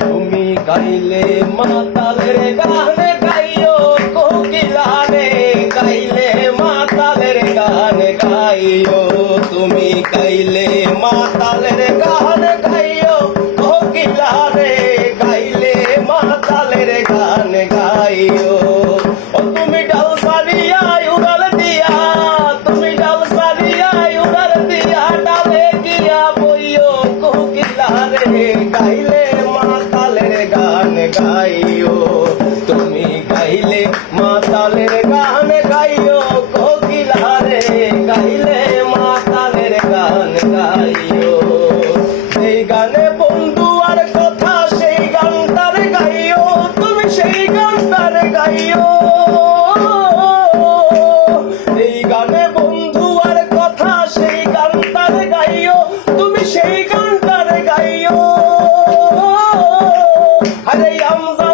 তুমি গাইলে মাতালের গান গাইও কোকিলা রে, গাইলে মাতালের গান গাইও। তুমি গাইলে মাতালের গান গাইও কোকিলা রে, গাইলে মাতালের গান গাইও। ও তুমি ডাল সারিয়া উড়াল দিয়া, তুমি ডাল সারিয়া উড়াল দিয়া, ডালে গিয়া বইও কোকিলা রে, গাইলে মাতালের গান গাইও। তুমি গাইলে মাতালের গান গাইও কোকিলা রে, গাইলে মাতালের গান গাইও। সেই গানে বন্ধু আর কথা, সেই গানটার গাইও, তুমি সেই গানটার গাইও। এই গানে বন্ধু আর কথা, সেই গানটার গাইও, তুমি সেই গানটার গাইও। আরে আমজা